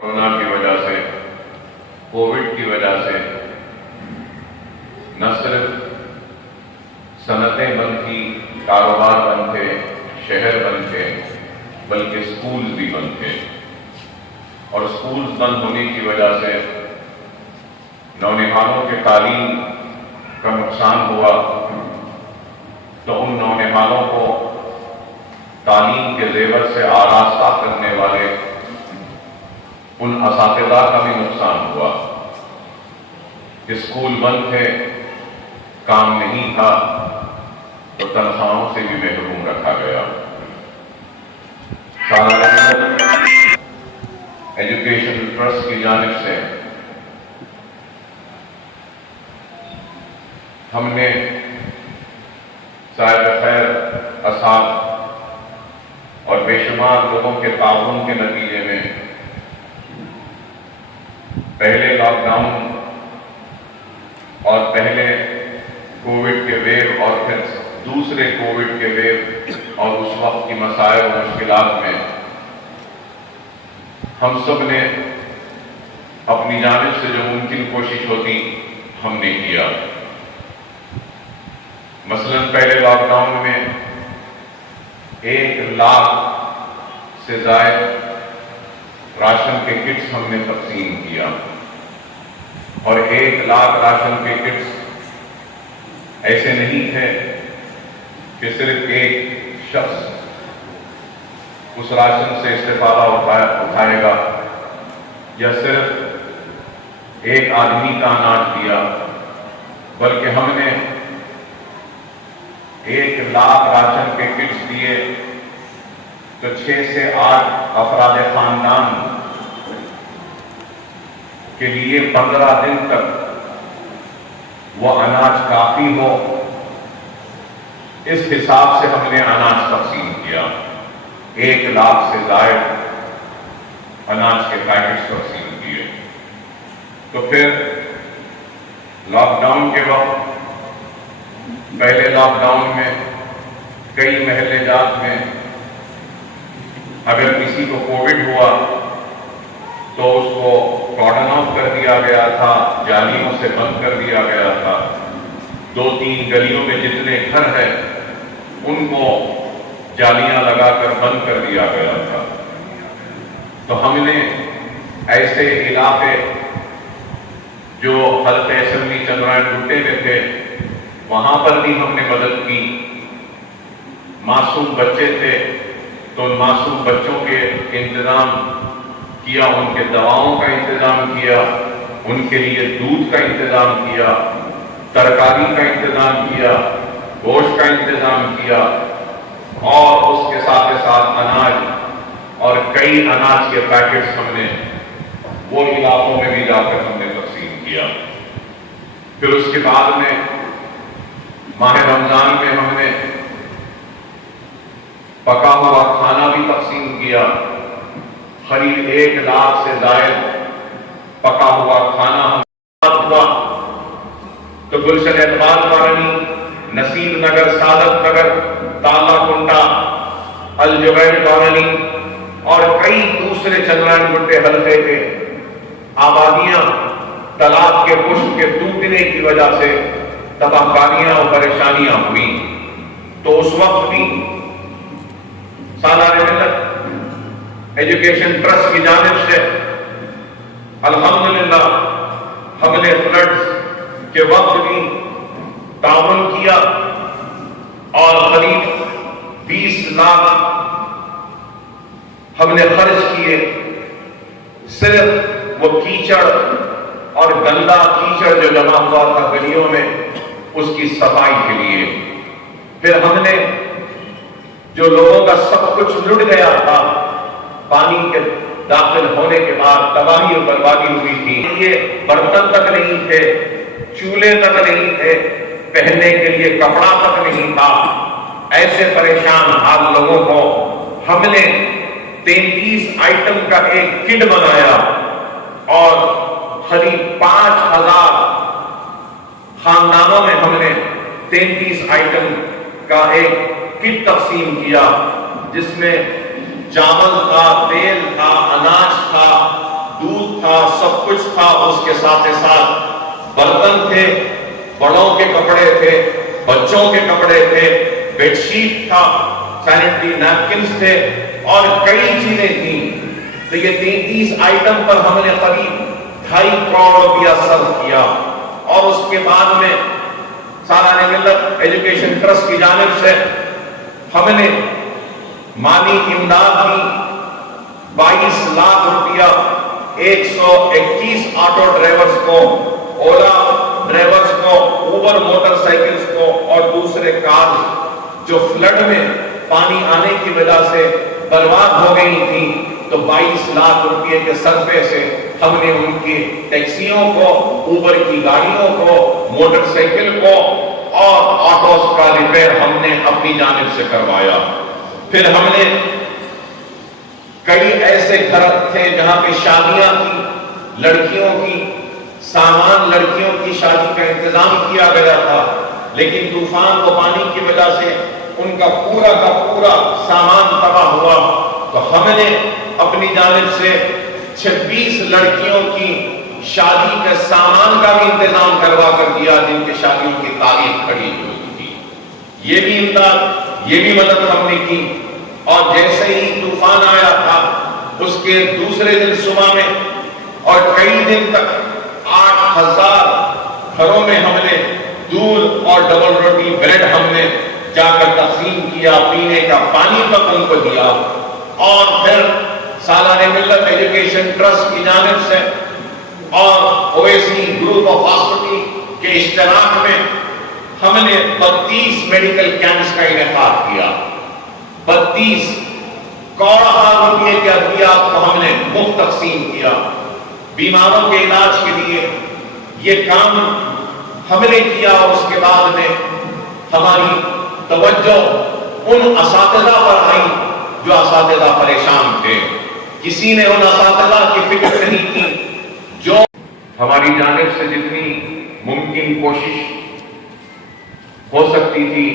Corona کی وجہ سے، کووڈ کی وجہ سے نہ صرف صنعتیں بند تھی، کاروبار بند تھے، شہر بند تھے، بلکہ اسکول بھی بند تھے۔ اور اسکول بند ہونے کی وجہ سے نونہالوں کے تعلیم کا نقصان ہوا، تو ان نونہالوں کو تعلیم کے زیور سے آراستہ کرنے والے ان اساتذہ کا بھی نقصان ہوا۔ اسکول بند تھے، کام نہیں تھا، تو تنخواہوں سے بھی محروم رکھا گیا۔ سالانہ ایجوکیشن ٹرسٹ کی جانب سے ہم نے صاحب خیر اساتذہ اور بے شمار لوگوں کے تعاون کے نتیجے میں پہلے لاک ڈاؤن اور پہلے کووڈ کے ویو اور پھر دوسرے کووڈ کے ویو اور اس وقت کی مسائل و مشکلات میں ہم سب نے اپنی جانب سے جو ممکن کوشش ہوتی ہم نے کیا۔ مثلا پہلے لاک ڈاؤن میں 1 لاکھ سے زائد راشن کے کٹس ہم نے تقسیم کیا، اور 1 لاکھ راشن کے کٹس ایسے نہیں تھے کہ صرف ایک شخص اس راشن سے استفادہ اٹھائے گا یا صرف ایک آدمی کا اناج دیا، بلکہ ہم نے 1 لاکھ راشن کے کٹس دیے تو 6 سے 8 افراد خاندان کے لیے 15 دن تک وہ اناج کافی ہو، اس حساب سے ہم نے اناج تقسیم کیا۔ 1 لاکھ سے زائد اناج کے پیکٹس تقسیم کیے۔ تو پھر لاک ڈاؤن کے وقت، پہلے لاک ڈاؤن میں کئی محلے جات میں اگر کسی کو کووڈ ہوا تو اس کو کارڈن آف کر دیا گیا تھا، جالیوں سے بند کر دیا گیا تھا۔ 2-3 گلیوں میں جتنے گھر ہیں ان کو جالیاں لگا کر بند کر دیا گیا تھا۔ تو ہم نے ایسے علاقے جو حلقہ اسمبلی چندرائن ٹوٹے میں تھے وہاں پر بھی ہم نے مدد کی۔ معصوم بچے تھے تو ان معصوم بچوں کے انتظام کیا، ان کے دواؤں کا انتظام کیا، ان کے لیے دودھ کا انتظام کیا، ترکاری کا انتظام کیا، گوشت کا انتظام کیا، اور اس کے ساتھ ساتھ اناج اور کئی اناج کے پیکٹس ہم نے وہ علاقوں میں بھی جا کر ہم نے تقسیم کیا۔ پھر اس کے بعد میں ماہ رمضان میں ہم نے پکا ہوا کھانا بھی تقسیم کیا۔ قریب 1 لاکھ سے زائد پکا ہوا کھانا ہوا۔ تو گلشن اعتماد کالونی، نصیر نگر، سعادت نگر، تالا کنڈا، الجویل کالونی اور کئی دوسرے چندرائن گٹے حلقے کے آبادیاں تالاب کے پشت کے ٹوٹنے کی وجہ سے تباہ کاریاں اور پریشانیاں ہوئی۔ تو اس وقت بھی سالانہ ملت ایجوکیشن ٹرسٹ کی جانب سے الحمدللہ ہم نے فلڈز کے وقت بھی تعاون کیا، اور قریب 20 لاکھ ہم نے خرچ کیے صرف وہ کیچڑ اور گندا کیچڑ جو جمع ہوا تھا گلیوں میں اس کی صفائی کے لیے۔ پھر ہم نے جو لوگوں کا سب کچھ لٹ گیا تھا، پانی کے داخل ہونے کے بعد تباہی اور بربادی ہوئی تھی، یہ برتن تک نہیں تھے، چولہے تک نہیں تھے، پہننے کے لیے کپڑا تک نہیں تھا، ایسے پریشان حال لوگوں کو ہم نے 33 آئٹم کا ایک کٹ بنایا، اور قریب 5000 خاندانوں میں ہم نے 33 آئٹم کا ایک کٹ تقسیم کیا، جس میں چاول تھا، تیل تھا، اناج تھا، تھا، سب کچھ تھا، اس کے ساتھ برتن تھے، بڑوں کے کپڑے تھے، بچوں کے کپڑے تھے، بیڈ شیٹ تھا، سینیٹری نیپکنز تھے اور کئی چیزیں تھیں۔ تو یہ 33 آئٹم پر ہم نے قریب 2.5 کروڑ روپیہ صرف کیا، اور اس کے بعد میں سالانہ ملت ایجوکیشن ٹرسٹ کی جانب سے ہم نے مالی امداد دی 22 لاکھ روپیہ 121 آٹو ڈرائیورز کو، اولا ڈرائیورز کو، اوبر موٹر سائیکلز کو اور دوسرے کارز جو فلڈ میں پانی آنے کی وجہ سے برباد ہو گئی تھی، تو 22 لاکھ روپے کے صرفے سے ہم نے ان کی ٹیکسیوں کو، اوبر کی گاڑیوں کو، موٹر سائیکل کو اور آٹوز کا ریپیئر ہم نے اپنی جانب سے کروایا۔ پھر ہم نے کئی ایسے گھر تھے جہاں پہ شادیاں تھی، لڑکیوں کی سامان، لڑکیوں کی شادی کا انتظام کیا گیا تھا، لیکن طوفان و پانی کی وجہ سے ان کا پورا سامان تباہ ہوا، تو ہم نے اپنی جانب سے 26 لڑکیوں کی شادی کے سامان کا بھی انتظام کروا کر دیا جن کے شادیوں کی تاریخ کھڑی ہوئی تھی۔ یہ بھی امداد، یہ بھی مدد ہم نے کی۔ اور جیسے ہی طوفان آیا تھا اس کے دوسرے دن صبح میں اور کئی دن تک 8,000 گھروں میں ہم نے دودھ اور ڈبل روٹی بریڈ ہم نے جا کر تقسیم کیا، پینے کا پانی تک ان کو دیا۔ اور پھر سالانہ ملت ایجوکیشن ٹرسٹ کی جانب سے اور اویسی گروپ آف ہاسپٹل کے اشتراک میں ہم نے 32 میڈیکل کیمپس کا انعقاد کیا۔ 32 کروڑ روپے کے ادویات کو ہم نے مفت تقسیم کیا بیماروں کے علاج کے لیے۔ یہ کام ہم نے کیا، اور اس کے بعد میں ہماری توجہ ان اساتذہ پر آئی جو اساتذہ پریشان تھے۔ کسی نے ان اساتذہ کی فکر نہیں کی۔ جو ہماری جانب سے جتنی ممکن کوشش ہو سکتی تھی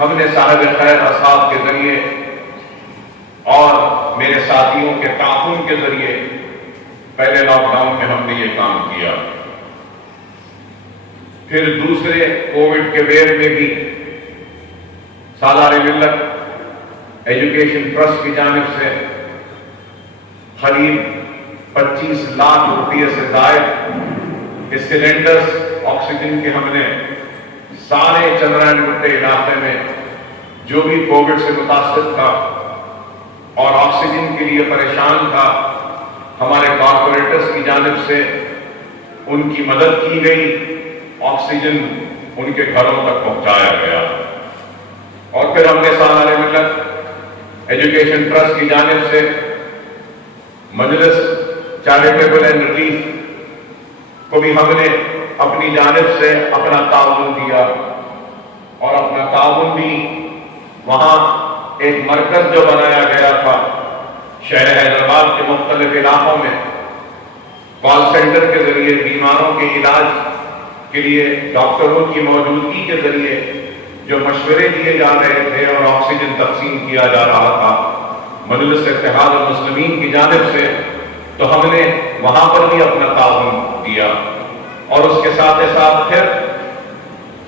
ہم نے صاحب خیر اصحاب کے ذریعے اور میرے ساتھیوں کے تعاون کے ذریعے پہلے لاک ڈاؤن میں ہم نے یہ کام کیا۔ پھر دوسرے کووڈ کے ویو میں بھی سالانہ ملت ایجوکیشن ٹرسٹ کی جانب سے قریب 25 لاکھ روپے سے زائد کے سلنڈرز آکسیجن کے ہم نے سارے چندرائن گٹے علاقے میں جو بھی کووڈ سے متاثر تھا اور آکسیجن کے لیے پریشان تھا، ہمارے کارپوریٹرز کی جانب سے ان کی مدد کی گئی، آکسیجن ان کے گھروں تک پہنچایا گیا۔ اور پھر ہم نے سالانہ ملت ایجوکیشن ٹرسٹ کی جانب سے مجلس چیریٹیبل اینڈ ریلیف کو بھی ہم نے اپنی جانب سے اپنا تعاون دیا، اور اپنا تعاون بھی وہاں ایک مرکز جو بنایا گیا تھا شہر حیدرآباد کے مختلف علاقوں میں، کال سینٹر کے ذریعے بیماروں کے علاج کے لیے ڈاکٹروں کی موجودگی کے ذریعے جو مشورے دیے جا رہے تھے اور آکسیجن تقسیم کیا جا رہا تھا مجلس اتحاد المسلمین کی جانب سے، تو ہم نے وہاں پر بھی اپنا تعاون دیا۔ اور اس کے ساتھ پھر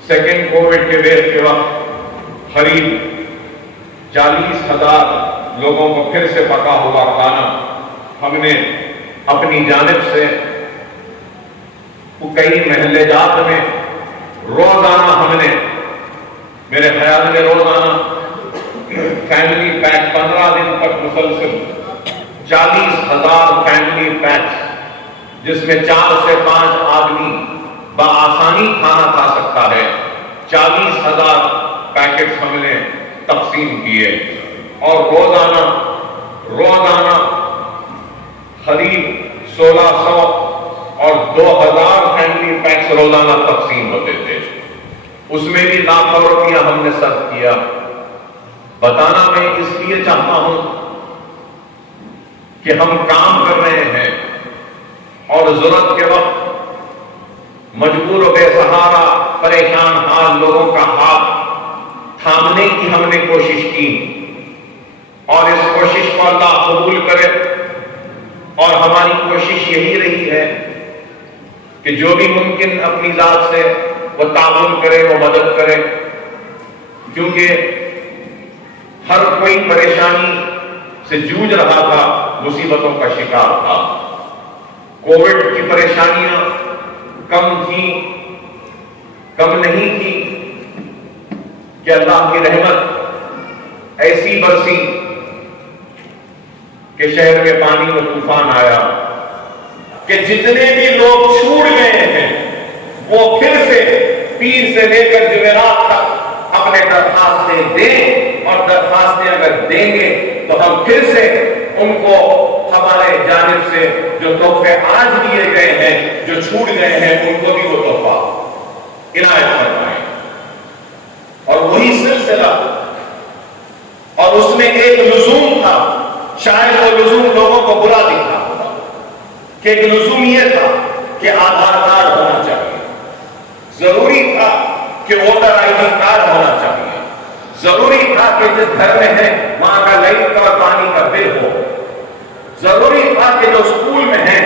سیکنڈ کووڈ کے ویو کے وقت قریب 40,000 لوگوں کو پھر سے پکا ہوا کھانا ہم نے اپنی جانب سے کئی محلے جات میں روزانہ ہم نے، میرے خیال میں روزانہ فیملی پیک 15 دن تک مسلسل 40,000 فیملی پیکس، جس میں 4 سے 5 آدمی بآسانی کھانا کھا سکتا ہے، 40,000 پیکٹس ہم نے تقسیم کیے۔ اور روزانہ قریب 1600 اور 2000 فیملی پیکس روزانہ تقسیم ہوتے تھے۔ اس میں بھی لاکھوں روپیہ ہم نے صرف کیا۔ بتانا میں اس لیے چاہتا ہوں کہ ہم کام کر رہے ہیں اور ضرورت کے وقت مجبور و بے سہارا پریشان حال لوگوں کا ہاتھ تھامنے کی ہم نے کوشش کی، اور اس کوشش کو اللہ قبول کرے اور ہماری کوشش یہی رہی ہے کہ جو بھی ممکن اپنی ذات سے وہ تعاون کرے، وہ مدد کرے، کیونکہ ہر کوئی پریشانی سے جوجھ رہا تھا، مصیبتوں کا شکار تھا۔ کووڈ کی پریشانیاں کم تھیں، کم نہیں تھی کہ اللہ کی رحمت ایسی برسی کہ شہر میں پانی و طوفان آیا کہ جتنے بھی لوگ چھوٹ گئے ہیں وہ پھر سے پیر سے لے کر جمعرات تک اپنے درخواستیں دیں، اور درخواستیں اگر دیں گے تو ہم پھر سے ان کو ہمارے جانب سے جو تحفے آج دیے گئے ہیں، جو چھوٹ گئے ہیں، ان کو بھی وہ تحفہ عنایت فرمائیں۔ اور وہی سلسلہ، اور اس میں ایک لزوم تھا، شاید وہ لزوم لوگوں کو برا دکھا کہ ایک لزوم یہ تھا کہ آدھار کارڈ ہونا چاہیے، ضروری تھا کہ ووٹر آئی ڈی کارڈ ہونا چاہیے، ضروری تھا کہ جس گھر میں ہے وہاں کا لائٹ کا اور پانی کا بل ہو، ضروری تھا کہ جو اسکول میں ہے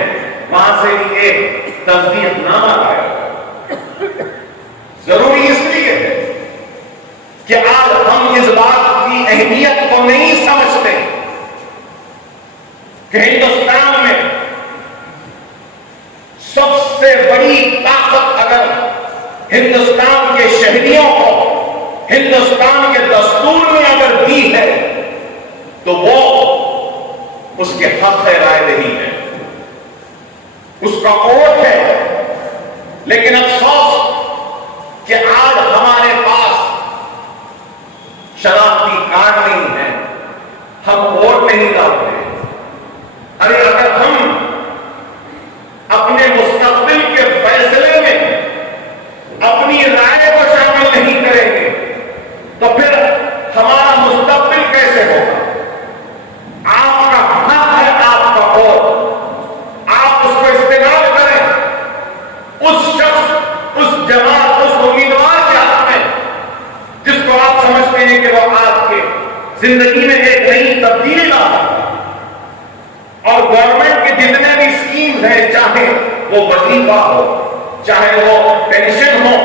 وہاں سے بھی ایک تصدیق نامہ آیا۔ ضروری اس لیے ہے کہ آج ہم اس بات کی اہمیت کو نہیں سمجھتے کہ ہندوستان میں سب سے بڑی طاقت اگر ہندوستان کے شہریوں کو ہندوستان کے دستور میں اگر دی ہے تو وہ اس کے حق رائے دہی ہے، اس کا ووٹ ہے۔ لیکن افسوس کہ آج ہمارے پاس شناختی کارڈ نہیں ہے، ہم ووٹ نہیں ڈالتے۔ ارے اگر ہم اپنے مستقبل کے فیصلے میں اپنی رائے کو شامل نہیں کریں گے تو پھر ہمارا مستقبل کیسے ہوگا؟ آپ کا حق ہے، آپ کا ووٹ، آپ اس کو استعمال کریں اس شخص، اس جماعت، اس امیدوار کے حق میں جس کو آپ سمجھتے ہیں کہ وہ آپ کے زندگی میں ایک نئی تبدیلی لا سکتا ہے۔ اور گورنمنٹ کے جتنے بھی اسکیمز ہیں، چاہے وہ وظیفہ ہو، چاہے وہ پینشن ہو،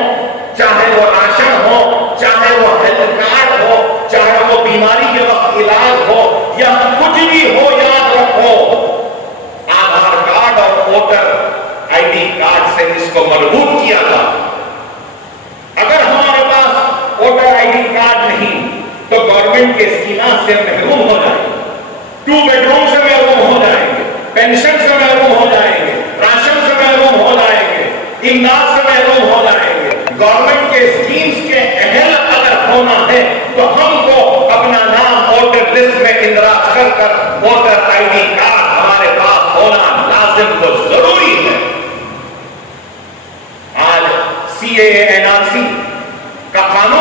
چاہے وہ راشن ہو، چاہے وہ ہیلتھ کارڈ ہو، چاہے وہ بیماری کے وقت علاج ہو، یا کچھ بھی ہو، یاد رکھو آدھار کارڈ اور ووٹر آئی ڈی کارڈ سے اس کو مربوط کیا تھا۔ اگر ہمارے پاس ووٹر آئی ڈی کارڈ نہیں تو گورنمنٹ کے اسکیمات سے محروم ہو جائیں گے، 2 بیڈروم سے محروم ہو جائیں گے، پینشن سے محروم ہو جائیں گے، راشن سے محروم ہو جائیں گے، امداد سے محروم ہو جائیں گے۔ گورنمنٹ کے اسکیمز کے اہل اگر ہونا ہے تو ہم کو اپنا نام ووٹر لسٹ میں اندراج کر ووٹر آئی ڈی کارڈ ہمارے پاس ہونا لازم و ضروری ہے۔ آج CAA NRC کا قانون